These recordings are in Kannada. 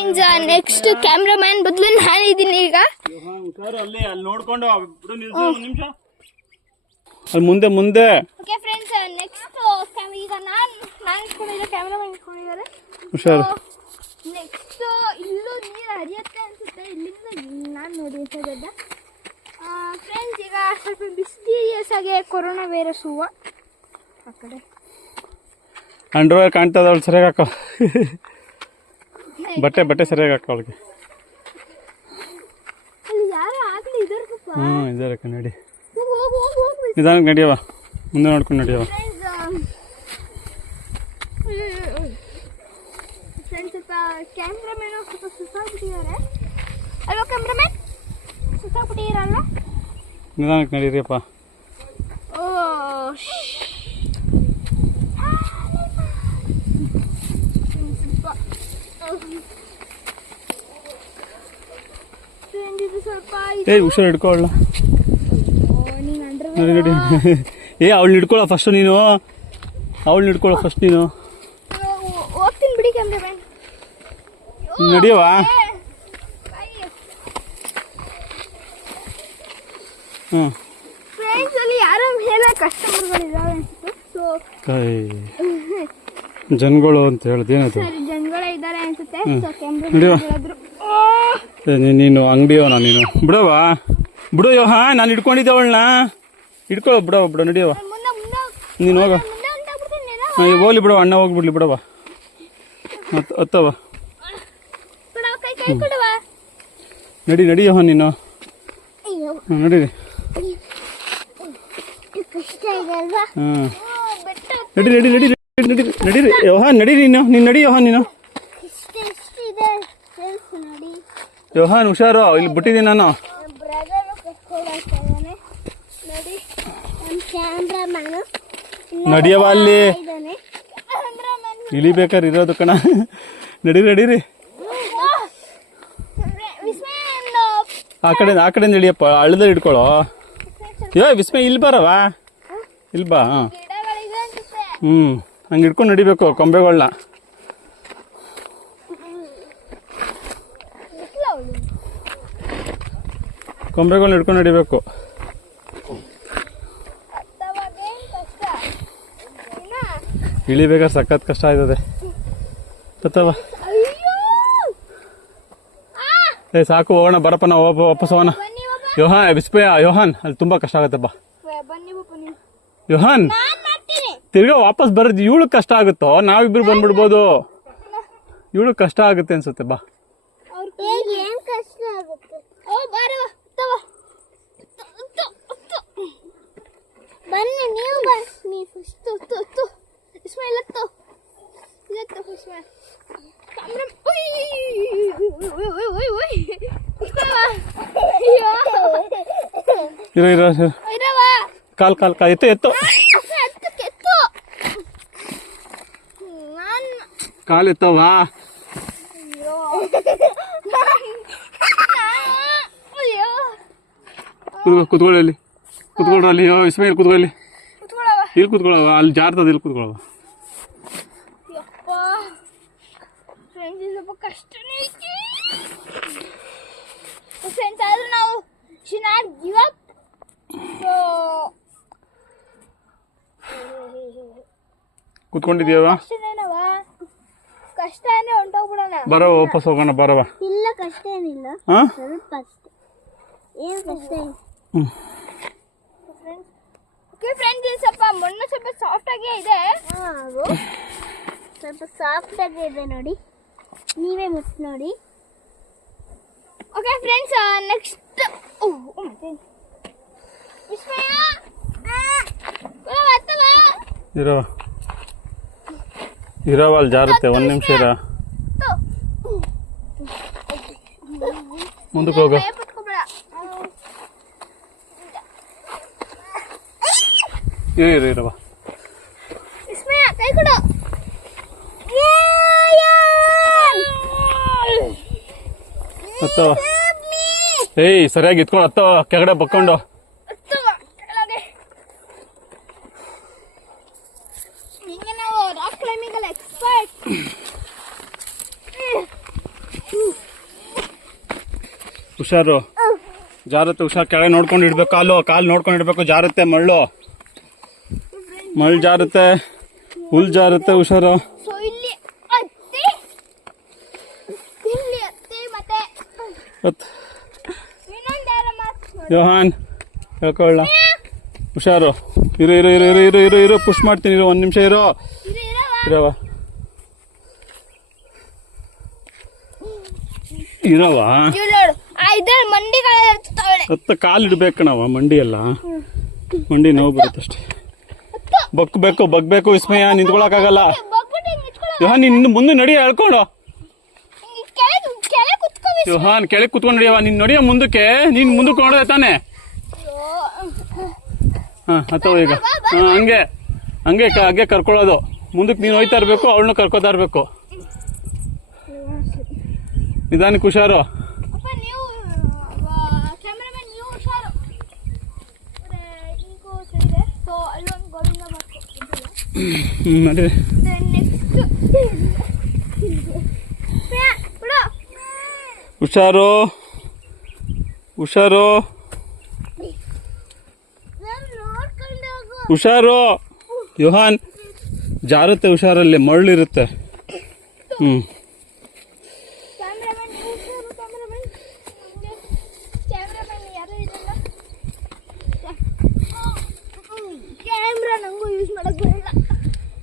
ಫ್ರೆಂಡ್ಸ್ ನೆಕ್ಸ್ಟ್ ಕ್ಯಾಮ್ರಾಮನ್ ಬದಲು ನಾನಿದ್ದೀನಿ ಈಗ. ಅಲ್ಲಿ ನೋಡ್ಕೊಂಡು ನಿಮಿಷ ಅಲ್ಲಿ ಮುಂದೆ ಮುಂದೆ. ಓಕೆ ಫ್ರೆಂಡ್ಸ್ ನೆಕ್ಸ್ಟ್ ಈಗ ನಾನು ಇಟ್ಕೊಂಡಿದ್ದೆ, ಕ್ಯಾಮ್ರಾಮನ್ ಇಟ್ಕೊಂಡಿದ್ದಾರೆ. ಹುಷಾರು. ನೆಕ್ಸ್ಟ್ ಇಲ್ಲೂ ನೀರು ಹರಿಯುತ್ತೆ ಅನ್ಸುತ್ತೆ, ಇಲ್ಲಿಂದ ನಾನು ನೋಡಿ ಅಂತ ಫ್ರೆಂಡ್ಸ್. ಈಗ ಸ್ವಲ್ಪ ಮಿಸ್ಟೀರಿಯಸ್ ಆಗಿ ಕೊರೋನಾ ವೈರಸ್ ಹೂವು ಆ ಕಡೆ ಅಂಡರ್ವೇರ್ ಕಾಣ್ತದ ಅವಳು ಸರಿಯಾಗಿ ಹಾಕೋ. ಬಟ್ಟೆ ಸರಿಯಾಗಿ ಹಾಕೋ ಅವಳಿಗೆ. ಇದಾರೆ ನಡಿ, ನಿಧಾನಕ್ಕೆ ನಡಿಯವ, ಮುಂದೆ ನೋಡ್ಕೊಂಡು ನಡಿಯವ. ಫ್ರೆಂಡ್ಸ್ ಸ್ವಲ್ಪ ಕ್ಯಾಮ್ರಾಮನ್ ಸ್ವಲ್ಪ ಸುತ್ತಾಗ್ಬಿಟ್ಟಿದ್ದಾರೆ ಅಲ್ವಾ? ಕ್ಯಾಮ್ರಾಮನ್ ಸುತ್ತಾಗ್ಬಿಟ್ಟಿದ್ದೀರಲ್ಲ, ನಿಧಾನಕ್ಕೆ ನಡೀರಿಯಪ್ಪ. ಓ ಹುಷಾರು ಹಿಡ್ಕೊಳ್ಳ. ನೋಡಿ ನೋಡಿ, ಅವಳು ಹಿಡ್ಕೊಳ್ಳ ಫಸ್ಟ್ ನೀನು, ಅವಳು ಹಿಡ್ಕೊಳ್ಳ ಫಸ್ಟ್ ನೀನು. ಹೋಗ್ತೀನಿ ಬಿಡಿ ಕ್ಯಾಮ್ರಾಮನ್. ನಡಿಯವ. ಫ್ರೆಂಡ್ಸ್ ಅಲ್ಲಿ ಯಾರೋ ಮೇಲೆ ಕಸ್ಟಮರ್ಗಳಿದ್ದಾವೆ ಅನ್ಸುತ್ತೆ. ಜನಗಳು ಅಂತ ಹೇಳ್ದೇನದು, ಜನಗಳೇ ಇದ್ದಾರೆ ಅನ್ಸುತ್ತೆ. ನೀನು ಅಂಗಡಿಯವನ ನೀನು, ಬಿಡವಾ ಬಿಡು. ಹಾ ನಾನು ಹಿಡ್ಕೊಂಡಿದ್ದೆ ಅವಳನ್ನ, ಹಿಡ್ಕೊಳ್ಳೋ ಬಿಡವ, ಬಿಡ ನಡಿಯವ ನೀನು. ಹೋಗ ಹೋಗ್ಲಿ ಬಿಡವ, ಅಣ್ಣ ಹೋಗ್ಬಿಡ್ಲಿ ಬಿಡವ. ಹತ್ತವ ನಡಿಯವ ನೀನು. ನಡೀರಿ. ಹಾಂ ನಡೀರಿ ಯೋಹಾನ್, ನಡೀರಿ ನೀನು ನಡಿ ಯೋಹಾನ್. ಯೋಹಾನ್ ಹುಷಾರು, ಇಲ್ಲಿ ಬಿಟ್ಟಿದ್ದೀನಿ ನಾನು. ನಡಿಯವ ಅಲ್ಲಿ ಇಳಿಬೇಕಾದ್ರೆ ಇರೋದು ಕಣ. ನಡೀರಿ. ಆ ಕಡೆ ನಡಿಯಪ್ಪ, ಹಳ್ಳದಲ್ಲಿ ಹಿಡ್ಕೊಳ್ಳೋ. ವಿಸ್ಮಯ ಇಲ್ಲಿ ಬರವ, ಇಲ್ಲಿ ಬಾ. ಹಂಗೆ ಹಿಡ್ಕೊಂಡು ನಡಿಬೇಕು ಕೊಂಬೆಗಳನ್ನ. ಕೊಂಬೆಗಳನ್ನ ಹಿಡ್ಕೊಂಡು ನಡಿಬೇಕು. ಇಳಿಬೇಕಾದ್ರೆ ಸಖತ್ ಕಷ್ಟ ಆಯ್ತದೆ. ತತ್ತವ ಸಾಕು, ಹೋಗೋಣ ಬರಪ್ಪ, ನಾವು ವಾಪಸ್ ಹೋಗೋಣ. ಯೋಹಾನ್ ಅಲ್ಲಿ ತುಂಬಾ ಕಷ್ಟ ಆಗತ್ತಪ್ಪ. ಯೋಹಾನ್ ತಿರ್ಗಾ ವಾಪಸ್ ಬರೋದು ಇವಳು ಕಷ್ಟ ಆಗುತ್ತೋ, ನಾವಿಬ್ರು ಬಂದ್ಬಿಡ್ಬೋದು. ಇವಳು ಕಷ್ಟ ಆಗುತ್ತೆ ಅನ್ಸುತ್ತೆ. ಬಾ ಕಾಲ್ ಎತ್ತು ಕಾಲ್ ಎತ್ತವಾ. ಕುತ್ಕೊಳ್ಳಿ, ಕುತ್ಕೊಳ್ಳಿ. ಇಸ್ಮಾಯಿಲ್ ಕುತ್ಕೊಳ್ಳಿ, ಇಲ್ಲಿ ಕುತ್ಕೊಳ್ಳವ, ಅಲ್ಲಿ ಜಾರ್ತದ, ಇಲ್ಲಿ ಕುತ್ಕೊಳ್ಳವ. ಕುತ್ಕೊಂಡಿದ್ಯವ, ಕಷ್ಟ ಹೊಂಟೋಗ್ಬಿಡೋಣ. ಬರೋ ವಾಪಸ್ ಹೋಗೋಣ ಬರವ. ಇಲ್ಲ ಕಷ್ಟ ಏನಿಲ್ಲ, ಸ್ವಲ್ಪ ಅಷ್ಟೇ, ಏನು ಕಷ್ಟ ಇಲ್ಲ. ಓಕೆ ಫ್ರೆಂಡ್ಸ್, ಸ್ವಲ್ಪ ಮಣ್ಣು ಸ್ವಲ್ಪ ಸಾಫ್ಟ್ ಆಗೇ ಇದೆ. ಸ್ವಲ್ಪ ಸಾಫ್ಟ್ ಆಗೇ ಇದೆ ನೋಡಿ, ನೀವೇ ಮುಟ್ ನೋಡಿ. ಓಕೆ ಫ್ರೆಂಡ್ಸ್ ನೆಕ್ಸ್ಟ್ ಇರವ ಅಲ್ಲಿ ಜಾರುತ್ತೆ. ಒಂದ್ ನಿಮಿಷ ಇರ, ಮುಂದಕ್ಕೆ ಹೋಗ. ಇರವ ಕೈ ಕೊಡು. ಹತ್ತವ, ಸರಿಯಾಗಿ ಇತ್ಕೊಂಡು ಹತ್ತವ, ಕೆಳಗಡೆ ಬಕ್ಕೊಂಡು. ಹುಷಾರು, ಜಾರುತ್ತೆ. ಹುಷಾರು, ಕೆಳಗೆ ನೋಡ್ಕೊಂಡು ಇಡ್ಬೇಕು. ಕಾಲು ನೋಡ್ಕೊಂಡು ಇಡ್ಬೇಕು. ಜಾರುತ್ತೆ ಮಳ್ಳು ಜಾರುತ್ತೆ, ಹುಲ್ ಜಾರುತ್ತೆ. ಹುಷಾರು. ಸೊ ಇಲ್ಲಿ ಅತ್ತೆ, ಇಲ್ಲಿ ಅತ್ತೆ ಮತ್ತೆ ಇನ್ನೊಂದು ಯಾರ ಮಾತು ಯೋಹಾನ್ ಹೇಳ್ಕೊಳ್ಳ. ಹುಷಾರು. ಇರು ಪುಷ್ ಮಾಡ್ತೀನಿ. ಇರು, 1 ನಿಮಿಷ ಇರೋ. ಇರವ ಇದ್ರಲ್ಲಿ ಮಂಡಿಗಳ ಹತ್ತ ಕಾಲು ಇಡ್ಬೇಕಣವ. ಮಂಡಿ ಎಲ್ಲ ಮಂಡಿ ನೋವು ಬರುತ್ತಷ್ಟೇ. ಬಗ್ಬೇಕು ವಿಸ್ಮಯ, ನಿಂತ್ಕೊಳಕ್ಕಾಗಲ್ಲ. ಯೋಹಾನ್ ನಿನ್ನ ಮುಂದೆ ನಡಿ ಹೇಳ್ಕೊಂಡು. ಯೋಹಾನ್ ಕೆಳಗೆ ಕುತ್ಕೊಂಡು ನಡಿಯವ. ನೀನ್ ನಡಿಯ ಮುಂದಕ್ಕೆ. ನೀನ್ ಮುಂದಕ್ಕೆ ನೋಡಿದೆ ತಾನೆ. ಅಥವಾ ಈಗ ಹಂಗೆ ಕರ್ಕೊಳ್ಳೋದು. ಮುಂದಕ್ಕೆ ನೀನು ಹೋಯ್ತಾ ಇರ್ಬೇಕು, ಅವಳನ್ನ ಕರ್ಕೋತಾ ಇರ್ಬೇಕು. ನಿಧಾನಕ್ಕೆ ಹುಷಾರು. ನಡಿ. ಹುಷಾರು ಯೋಹಾನ್, ಜಾರುತ್ತೆ. ಹುಷಾರಲ್ಲಿ ಮರಳಿರುತ್ತೆ.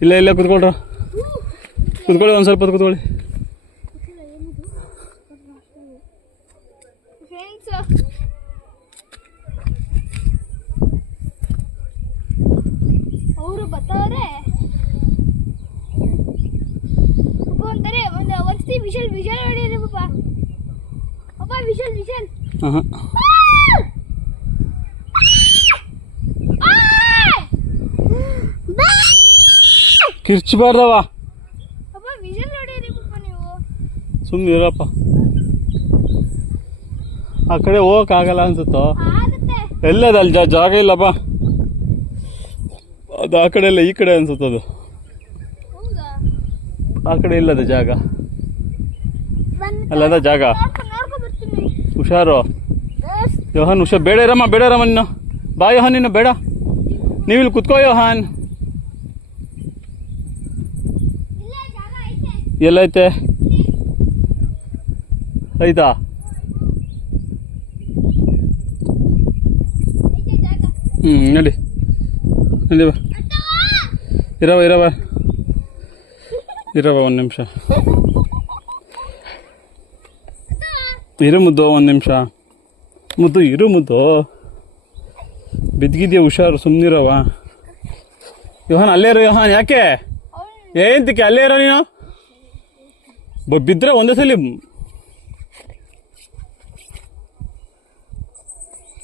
ಇಲ್ಲ ಕುತ್ಕೊಳ್ರ. ಕುತ್ಕೊಳ್ಳಿ, ಒಂದು ಸ್ವಲ್ಪ ಕುತ್ಕೊಳ್ಳಿ. ಅವರು ಬರ್ತಾವ್ರೆ. ಒಂದರೆ ಒಂದು ವರ್ಷಿ ವಿಶಲ್ ಹೊಡಿರಿ ಪಾಪ ವಿಶಲ್ ಕಿರ್ಚಬಾರ್ದವ. ವಿಶಲ್ ಹೊಡಿರಿ ಪಾಪ. ನೀವು ಸುಮ್ಮನೆ ಇರಪ್ಪ. ಆ ಕಡೆ ಹೋಗಕ್ಕಾಗಲ್ಲ ಅನ್ಸುತ್ತೋ. ಎಲ್ಲದ ಅಲ್ಲಿ ಜಾಗ ಇಲ್ಲಪ್ಪ. ಅದು ಆ ಕಡೆ ಇಲ್ಲ, ಈ ಕಡೆ ಅನ್ಸುತ್ತದು. ಆ ಕಡೆ ಇಲ್ಲದ ಜಾಗ, ಅಲ್ಲದ ಜಾಗ. ಹುಷಾರು ಯೋಹಾನ್, ಹುಷಾರ್. ಬೇಡ ಇರಮ್ಮ ನೀನು. ಬಾ ಯೋಹಾನ್, ನೀನು ಬೇಡ. ನೀವು ಇಲ್ಲಿ ಕುತ್ಕೋ ಯೋಹಾನ್. ಎಲ್ಲೈತೆ? ಆಯ್ತಾ? ನಡಿ ಬಾ. ಇರವ 1 ನಿಮಿಷ ಇರು ಮುದ್ದು. 1 ನಿಮಿಷ ಮುದ್ದು. ಬಿದ್ದಿದ್ಯಾ? ಹುಷಾರು, ಸುಮ್ಮನಿರವ. ಯೋಹಾನ್ ಅಲ್ಲೇ ಇರೋ. ಯೋಹಾನ್ ಯಾಕೆ ಏನಂತಕ್ಕೆ ಅಲ್ಲೇ ಇರೋ ನೀನು? ಬಿದ್ದರೆ ಒಂದೇ ಸಲ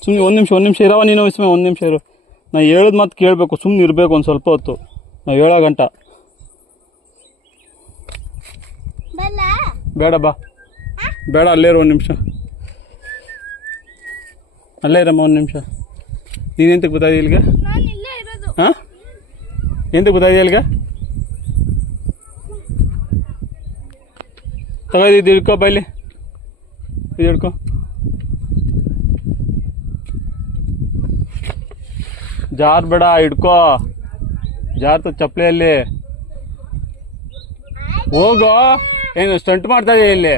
ಸುಮ್ಮನೆ. 1 ನಿಮಿಷ ಇರವ ನೀನು. ವಿಸ್ಮಯ 1 ನಿಮಿಷ ಇರು. ನಾ ಹೇಳಿದ ಮಾತು ಕೇಳಬೇಕು. ಸುಮ್ಮನೆ ಇರಬೇಕು ಒಂದು ಸ್ವಲ್ಪ ಹೊತ್ತು. ನಾವು 7 ಗಂಟೆ. ಬೇಡ ಬಾ, ಬೇಡ. ಅಲ್ಲೇ ಇರೋ 1 ನಿಮಿಷ. ಅಲ್ಲೇ ಇರಮ್ಮ 1 ನಿಮಿಷ. ನೀನೆಂತಕ್ಕೆ ಗೊತ್ತಾಯ್ತು ಇಲ್ಲಿಗೆ? ಹಾಂ, ಎಂತಕ್ಕೆ ಗೊತ್ತಾಯ್ತು ಇಲ್ಲಿಗೆ? ತಗೋದು ಹಿಡ್ಕೊ ಬೈಲಿ. ಇದು ಹಿಡ್ಕೊ. ಜಾರ್ ಬೇಡ, ಹಿಡ್ಕೋ. ಜಾರ್ತ ಚಪ್ಪಲಿಯಲ್ಲಿ. ಹೋಗೋ. ಏನು ಸ್ಟಂಟ್ ಮಾಡ್ತಾ ಇದೆಯಾ ಇಲ್ಲಿ?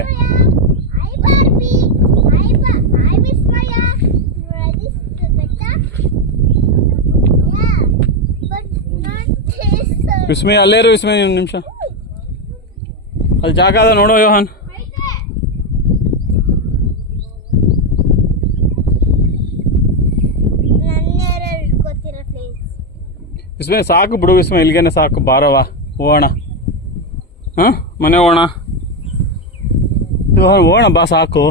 ವಿಸ್ಮಯ ಅಲ್ಲೇ ಇರು. ವಿಸ್ಮಯ 1 ನಿಮಿಷ. ಅಲ್ಲಿ ಜಾಗ ಅದ ನೋಡೋ ಯೋಹಾನ್. ವಿಸ್ಮಯ ಸಾಕು ಬಿಡು. ವಿಸ್ಮಯ ಇಲ್ಲಿಗೇನೆ ಸಾಕು. ಬಾರವ ಹೋಗೋಣ. ಹಾಂ, ಮನೆ ಹೋಗೋಣ. ಹೋಗೋಣ ಬಾ, ಸಾಕು.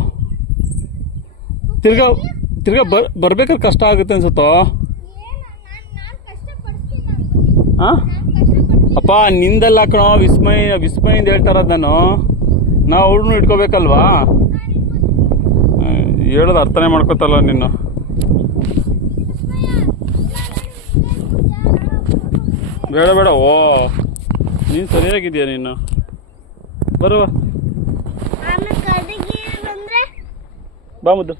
ತಿರ್ಗಾ ಬರ್ಬೇಕಾದ್ರೆ ಕಷ್ಟ ಆಗುತ್ತೆ ಅನ್ಸುತ್ತೋ. ಹಾಂ ಅಪ್ಪ, ನಿಂದಲ್ಲ ಕಣೋ. ವಿಸ್ಮಯಿಂದ ಹೇಳ್ತಾರದು ನಾನು. ನಾವು ಅವ್ಳನ್ನೂ ಇಟ್ಕೋಬೇಕಲ್ವಾ? ಹೇಳೋದು ಅರ್ಥನೇ ಮಾಡ್ಕೋತಲ್ಲ ನೀನು. ಬೇಡ. ಓ, ನೀನು ಸರಿಯಾಗಿದೆಯಾ ನೀನು? ಬರುವ ಬಾ ಮುದ್ದು.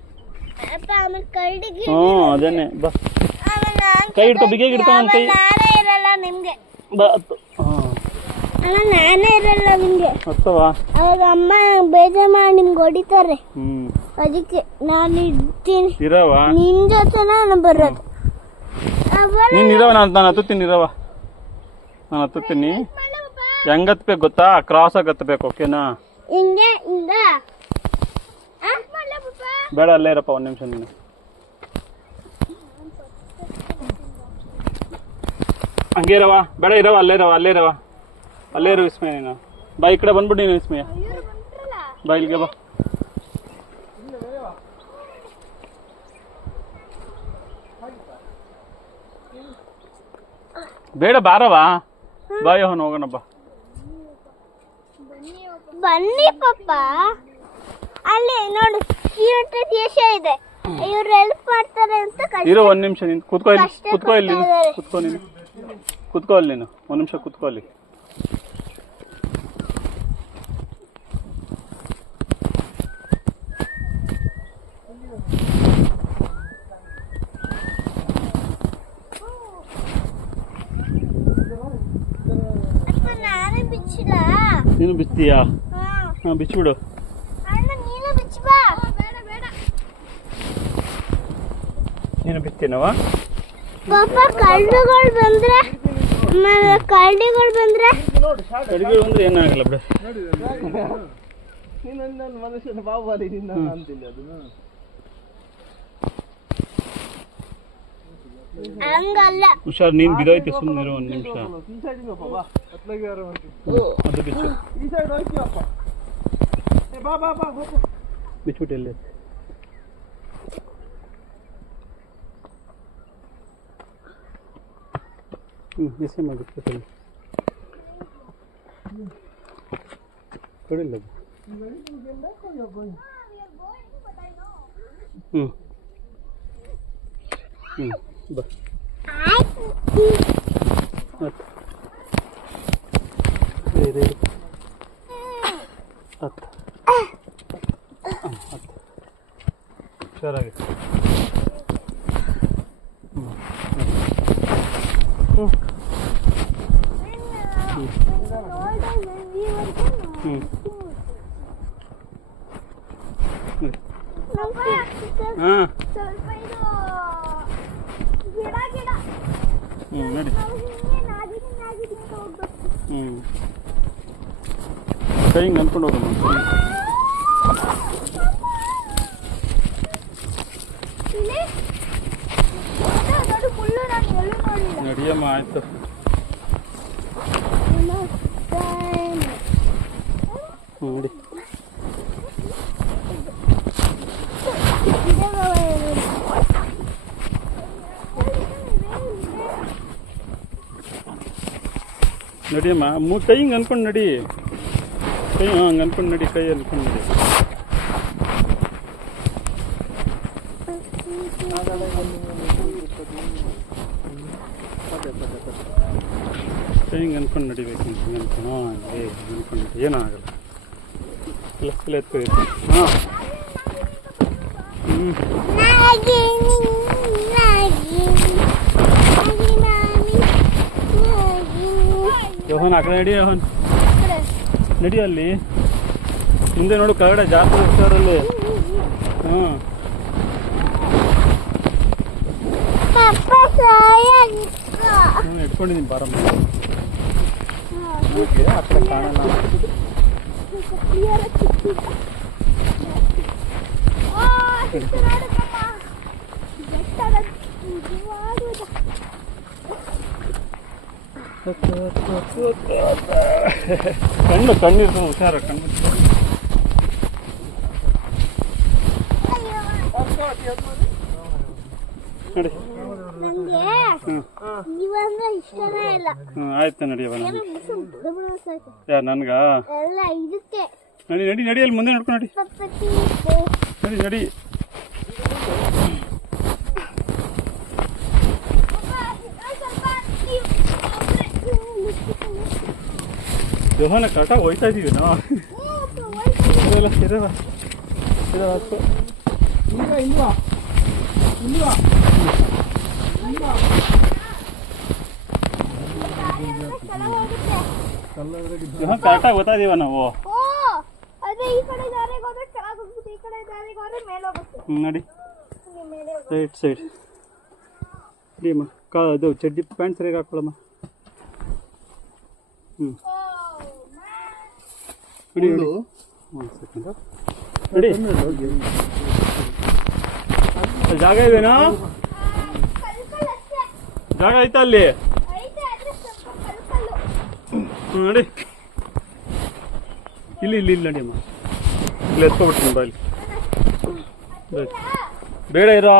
ಅಪ್ಪ ಆಮೇಲೆ ಕರಡಿಗೆ ಹ್ಞೂ ಅದನ್ನೇ ಬಾ. ಕೈ ಹಿಡ್ಕೊ, ಬಿಗಿ ಹಿಡ್ಕೊ ನನ್ನ ಕೈ. ನಾನೇ ಇರಲ್ಲ ನಿಮ್ಗೆ. ಬಾ ಹತ್ತು. ಹಾಂ ಅಲ್ಲ ನಾನೇ ಇರಲ್ಲ ನಿಮ್ಗೆ. ಹತ್ತವಾ? ಅವಾಗ ಅಮ್ಮ ಬೇಜಾರು ಮಾಡಿ ನಿಮ್ಗೆ ಹೊಡಿತಾರೆ. ಹ್ಞೂ ಅದಕ್ಕೆ ನಾನು ಇರ್ತೀನಿ. ಇರವ ನಿನ್ ಜೊತೆ ನಾನು ಬರೋದು. ನೀನು ಇರವ, ನಾನು ಹತ್ತುತ್ತೀನಿ. ಇರವ ನಾನು ಹತ್ತುತ್ತೀನಿ. ಹೆಂಗೆ ಹತ್ಬೇಕು ಗೊತ್ತಾ? ಕ್ರಾಸಾಗಿ ಹತ್ಬೇಕು. ಓಕೆನಾ? ಹಿಂಗೆ ಹಿಂಗ ಬೇಡ, ಅಲ್ಲೇ ಇರಪ್ಪ ಒಂದು ನಿಮಿಷ ನೀನು. ಹಂಗೆ ಇರವ, ಬೇಡ ಇರವ, ಅಲ್ಲೇ ಇರವ, ಅಲ್ಲೇ ಇರವ, ಅಲ್ಲೇ ಇರೋ ವಿಸ್ಮಯ. ನೀನು ಬಾ ಈ ಕಡೆ ಬಂದ್ಬಿಟ್ಟು ನೀನು ವಿಸ್ಮಯ. ಬಾ ಇಲ್ಲಿಗೆ ಬಾ. ಬೇಡ ಬಾರವಾ, ಬಾ ಯೋಹನ್ ಹೋಗೋಣ ಬಾ. ಬನ್ನಿ ಪಪ್ಪ. ಅಲ್ಲಿ ನೋಡಿ ಕ್ಯೂಟ್ ದೇಶ ಇದೆ. ಇವ್ರು ಹೆಲ್ಪ್ ಮಾಡ್ತಾರೆ ಅಂತ ಇರೋ ಒಂದು ನಿಮಿಷ. ನೀನು ಕುತ್ಕೋ ಇಲ್ಲಿ, ಕುತ್ಕೋ ಇಲ್ಲಿ, ಕುತ್ಕೋ ನೀನು, ಕುತ್ಕೋ ಅಲ್ಲಿ ನೀನು ಒಂದು ನಿಮಿಷ ಕುತ್ಕೋ ಅಲ್ಲಿ. ನಾನೇ ಬಿಚ್ಚಿಲ್ಲ. ನೀನು ಬಿಚ್ತೀಯಾ? ಹಾಂ ಬಿಚ್ಚಿಬಿಡು. ಅಣ್ಣ ನೀನು ಬಿಚ್ಚಿ ಬಾ. ಬೇಡ ಬೇಡ. ನೀನು ಬಿಚ್ತೀನವ? ಪಾಪ ಕರಡಿಗಳು ಬಂದ್ರೆ, ಕರಡಿಗಳು ಬಂದ್ರೆ ಕರಡಿಗಳು ಬಂದ್ರೆ ಏನಾಗಲ್ಲ ಬಿಡು. ಮನುಷ್ಯನ ಬಾಬಾರಿ ಅಂತಿಲ್ಲ ಅದನ್ನು. ಹಂಗಲ್ಲ. ಹುಷಾರ್, ನೀನು ಬಿದ್ದೋಯ್ತು, ಸುಮ್ಮನೆ ಇರೋ ಒಂದು ನಿಮಿಷ. ಅದು ಬಿಚ್ಚು, ಬಿಚ್ಬಿಟ್ಟು ಎಲ್ಲಿ. ಎಸೆ ಮಾಡಿಬಿಟ್ಟು ಕಡಿಲ್ಲ. ಬಾ. ಹುಷಾರಾಗಿ. ಹಾಂ ನಡಿ. ಕೈ ಹಿಂಗೆ ಅನ್ಕೊಂಡು ಹೋಗೋಣ. ನಡಿಯಮ್ಮ, ಆಯ್ತು. ನಡಿ. ನಡಿಯಮ್ಮ, ಕೈ ಹಿಂಗೆ ಅನ್ಕೊಂಡು ನಡಿ. ಕೈ ಹಂಗೆ ಅನ್ಕೊಂಡು ನಡಿ, ಕೈ ಅನ್ಕೊಂಡು ನಡಿ. ಕೈ ಹಿಂಗೆ ಅನ್ಕೊಂಡು ನಡಿಬೇಕು. ಹಿಂಗೆ ಅನ್ಕೊಂಡು ಅನ್ಕೊಂಡು ನಡಿ, ಏನಾಗಲ್ಲ. ಇಲ್ಲ ಎತ್ಕೊಳ್ಳಿ. ಹಾಂ ಯೋಹನ್ ಆ ಕಡೆ ನಡಿ. ಯೋಹನ್ ನಡಿ, ಅಲ್ಲಿ ಮುಂದೆ ನೋಡು, ಕೆಳಗಡೆ ಜಾಸ್ತಿ ಇರ್ತಾರಲ್ಲಿ. ಹಾಂ ಇಟ್ಕೊಂಡಿದ್ದೀನಿ ಬಾರಮ್ಮ. ಆ ಕಡೆ ಕಾಣಲ್ಲ. ಕಣ್ಣಿರ್ತ, ಹುಷಾರ ಕಣ್ಣು. ನಡಿ. ಆಯ್ತು ನಡಿಯವ. ಯಾರು ನನ್ಗ? ನಡಿ ನಡಿ ನಡಿ, ಅಲ್ಲಿ ಮುಂದೆ ನೋಡ್ಕೊಂಡು ನಡಿ. ನಡಿ ನಡಿ. ಯೋಹನ ಕರೆಕ್ಟಾಗಿ ಹೋಯ್ತಾ ಇದೀವಿ ನಾವು. ಇದೆಲ್ಲ ಸ್ಥಿರವ. ಇಲ್ವಾ ಕರೆಕ್ಟಾಗಿ ಗೊತ್ತಾದೀವ ನಾವು. ಓ ಅದೇ ಈ ಕಡೆ ದಾರಿಗೆ ಹೋದ್ರೆ ಕೆಳಗೆ ಹೋಗ್ಬಿಟ್ಟು ಈ ಕಡೆ ದಾರಿಗೆ ಹೋದ್ರೆ ಮೇಲೆ ಹೋಗುತ್ತೆ. ನೋಡಿ ನೀವು ಮೇಲೆ ಸೈಡ್ ಸೈಡ್ ಅಮ್ಮ ಅದು ಚಡ್ಡಿ ಪ್ಯಾಂಟ್ ಸರಿಯಾಗಿ ಹಾಕೊಳ್ಳಮ್ಮ. ಹ್ಞೂ ಇಡಿ ಇಡಿ ಒಂದು ಸೆಕೆಂಡು ಇಡಿ. ಜಾಗ ಇವೇನಾ? ಕಲ್ಕಲ್ ಅಷ್ಟೇ ಜಾಗ ಆಯ್ತಾ ಅಲ್ಲಿ? ಐತೆ ಆದ್ರೆ ಸ್ವಲ್ಪ ಕಲ್ಕಲ್ಲು. ಹ್ಞೂ ನೋಡಿ ಇಲ್ಲಿ ಇಲ್ಲಿ ಇಲ್ಲಿ ನಡಿ ಅಮ್ಮ. ಇಲ್ಲಿ ಎತ್ಕೊಬಿಡ್ತೀನಿ ಬಾ ಇಲ್ಲಿ. ಬೇಡ ಇರೋ.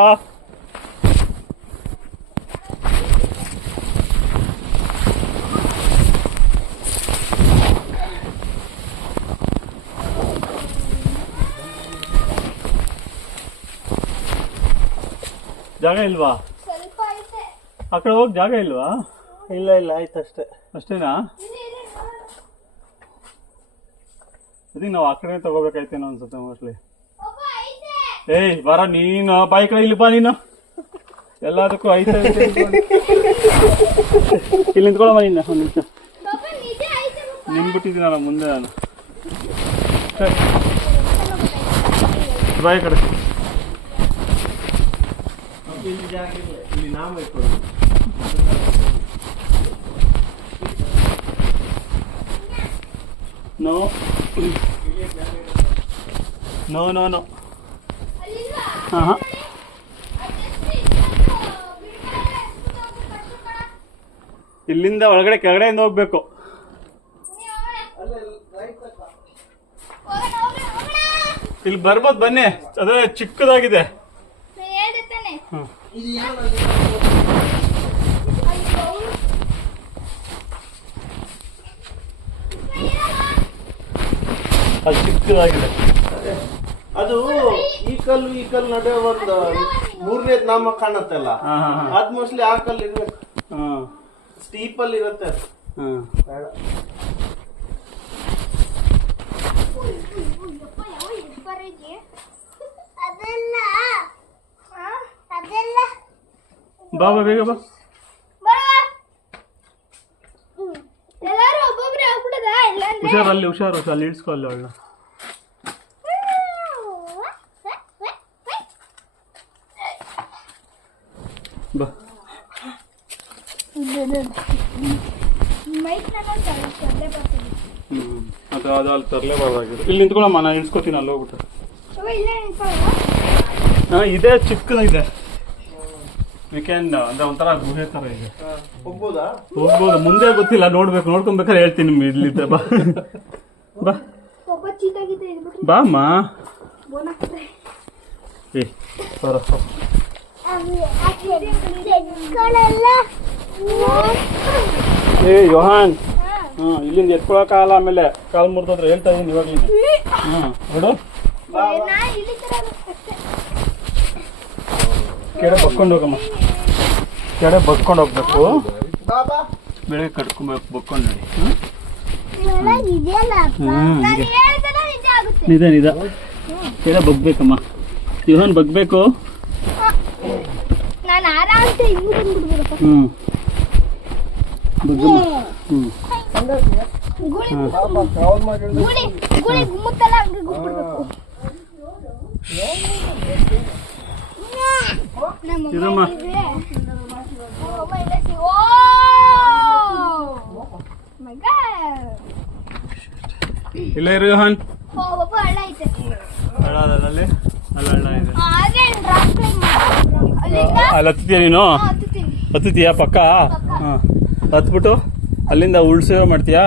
ಜಾಗ ಇಲ್ವಾ? ಸ್ವಲ್ಪ ಐತೆ. ಆ ಕಡೆ ಹೋಗಿ ಜಾಗ ಇಲ್ವಾ? ಇಲ್ಲ ಇಲ್ಲ ಆಯ್ತು ಅಷ್ಟೇ. ಅಷ್ಟೇನಾ? ಇಲ್ಲಿ ಇಲ್ಲಿ ನೋಡು. ಅದಕ್ಕೆ ನಾವು ಆ ಕಡೆ ತಗೋಬೇಕಾಯ್ತೇನೋ ಅನ್ಸುತ್ತೆ ಮೋಸ್ಟ್ಲಿ. ಒಬ್ಬ ಐತೆ. ಏಯ್ ಬರ ನೀನು ಬಾಯಿ ಕಡೆ ಇಲ್ಲಿ ಬಾ ನೀನು. ಎಲ್ಲದಕ್ಕೂ ಐತೆ ಇಲ್ಲಿ ನಿಂತ್ಕೊಳ್ಳಮ್ಮ ನೀನು ಒಂದು ನಿಮಿಷ. ಒಬ್ಬ ನಿಜ ಐತೆ ಒಬ್ಬ. ನಿಂತ್ಬಿಟ್ಟಿದ್ದೀನಲ್ಲ ಮುಂದೆ ನಾನು. ಬಾಯಿ ಕಡೆ ಇಲ್ಲಿ ಜಾಗ ಇಲ್ಲ, ಇಲ್ಲಿ ನಾಮ ಇಟ್ಕೊಳ್ಳೋದು. No no no no. ಅಲ್ಲಿಲ್ವಾ? ಹಾಂ ಹಾಂ ಅದೆಷ್ಟು ಇಷ್ಟೊಂದು ಬಿಡ್ತಾರೆ, ಎಷ್ಟೊಂದು ಕಷ್ಟಪಡ. ಇಲ್ಲಿಂದ ಒಳಗಡೆ ಕೆಳಗಡೆಯಿಂದ ಹೋಗ್ಬೇಕು. ನೀ ಹೋಗೋಣ. ಅಲ್ಲೇ ರೈಟ್ ತಕ್ಕ. ಹೋಗೋಣ, ಹೋಗೋಣ, ಹೋಗೋಣ. ಇಲ್ಲಿ ಬರ್ಬೋದು ಬನ್ನಿ. ಅದೇ ಚಿಕ್ಕದಾಗಿದೆ. ನಾನು ಹೇಳ್ದೆ ತಾನೆ. ಹಾಂ ಇದು ಏನು ಅಲ್ಲಿ? ಅಯ್ಯೋ. ಅದು ಚಿಕ್ಕದಾಗಿದೆ. ಅದು ಈ ಕಲ್ಲು ನಡುವೆ ಒಂದು ಮೂರನೇ ನಾಮ ಕಾಣತ್ತಲ್ಲ, ಹಾಂ ಹಾಂ ಹಾಂ ಅದ್ ಮೋಸ್ಟ್ಲಿ ಆ ಕಲ್ಲು ಇರ್ಬೇಕು. ಹಾಂ ಸ್ಟೀಪಲ್ಲಿ ಇರುತ್ತೆ ಅದು. ಹಾಂ ಬೇಡ. ಯಪ್ಪ, ಯಾವ ಇಬ್ಬರಿಗೆ? ಅದೆಲ್ಲ ಅದೆಲ್ಲ ಬಾ ಬಾ ಬೇಗ ಬಾ. ಬರುವ. ಎಲ್ಲಾರು ಒಬ್ಬೊಬ್ರೆ ಹೋಗ್ಬಿಡದ ಇಲ್ಲಾಂದ್ರೆ ಹುಷಾರು ಅಲ್ಲಿ ಹುಷಾರು ಅಲ್ಲಿ ಇಳಿಸ್ಕೊ ಅಲ್ಲಿ ಅವಳನ್ನ. ಬಾ ಮೈಕ್ ನಾನು ತರಲೇ ಬರ್ತೀನಿ. ಹ್ಞೂ ಅದು ಅದು ಅಲ್ಲಿ ತರಲೇಬಾರ್ದಾಗಿದೆ. ಇಲ್ಲಿ ನಿಂತ್ಕೊಳ್ಳಮ್ಮ ನಾನು ಇಳಿಸ್ಕೊತೀನಿ ಅಲ್ಲಿ ಹೋಗ್ಬಿಟ್ಟು. ಅವ ಇಲ್ಲೇ ನಿಂತ್ಕೊಳ್ಳ. ಹಾಂ ಇದೇ ಚಿಕ್ಕದಿದೆ. ವೀಕೆಂಡ್ ಅಂದರೆ ಒಂಥರ ಗುಹೆ ಥರ ಇದೆ. ಹೋಗ್ಬೋದಾ? ಹೋಗ್ಬೋದು, ಮುಂದೆ ಗೊತ್ತಿಲ್ಲ, ನೋಡ್ಬೇಕು. ನೋಡ್ಕೊಬೇಕಾದ್ರೆ ಹೇಳ್ತೀನಿ ನಿಮ್ಗೆ. ಇಲ್ಲಿದ್ದೆ ಬಾ ಬಾ ಒಬ್ಬ ಚೀತಾಗಿದ್ದೆ ಇದ್ಬಿಟ್ರಿ ಬಾ ಅಮ್ಮ. ಬೋನ್ ಹಾಕ್ತಾರೆ. ಏ ಬರ ಏ ಯೋಹಾನ್. ಹಾಂ ಇಲ್ಲಿಂದ ಎತ್ಕೊಳಕ್ಕಾಗಲ್ಲ, ಆಮೇಲೆ ಕಾಲು ಮುರಿದೋದ್ರೆ ಹೇಳ್ತಾ ಇದ್ದೀನಿ ಇವಾಗಲಿಂದ. ಹಾಂ ನೋಡು ಕೆಡೆ ಬಕ್ಕೊಂಡು ಹೋಗಮ್ಮ. ಕೆಡೆ ಬಕ್ಕೊಂಡು ಹೋಗ್ಬೇಕು. ಬಾ ಬಾ. ಬೆಳಗ್ಗೆ ಕಟ್ಕೊಬೇಕು ಬಕ್ಕೊಂಡು ನೋಡಿ. ನಿಜ ನಿಜ. ಕೆಡೆ ಬಗ್ಬೇಕಮ್ಮ. ಯೋಹಾನ್ ಬಗ್ಬೇಕು. ನಾನು ಆರಾಮ್ಸೆ ಹಿಂಗ್ ಬಂದ್ಬಿಡ್ಬೇಕಪ್ಪ. ಹ್ಞೂ ಬಗ್ಗಮ್ಮ. ಹ್ಞೂ ಗುಳಿ ಕಾಲ್ ಮಾಡಿ ಗುಳಿ ಗುಳಿ ಗುಮ್ಮತ್ತಲ್ಲ ಹಂಗೆ ಗುಮ್ಬಿಡ್ಬೇಕು. ನಮ್ಮ ಇದಮ್ಮ. ಅಮ್ಮ ಇದ್ರೆ ನಮ್ಮಮ್ಮ ಇಲ್ಲ ಓ ಮೈ ಗಾಡ್. ಇಲ್ಲ ಇರು ಯೋಹಾನ್. ಓ ಒಬ್ಬ ಹಳ್ಳ ಐತೆ. ಹಳ್ಳ ಅದರಲ್ಲಿ ಅಲ್ಲ ಹಳ್ಳ ಇದೆ. ಹಾಗೆ ರಾತ್ರಿ ಅಲ್ಲಿಂದ ಅಲ್ಲಿ ಹತ್ತಿದ್ಯಾ ನೀನು? ಹತ್ತುತ್ತೀನಿ. ಹತ್ತಿದ್ಯಾ ಪಕ್ಕ? ಹಾಂ ಹತ್ಬಿಟ್ಟು ಅಲ್ಲಿಂದ ಉಳ್ಸೇವೆ ಮಾಡ್ತೀಯಾ?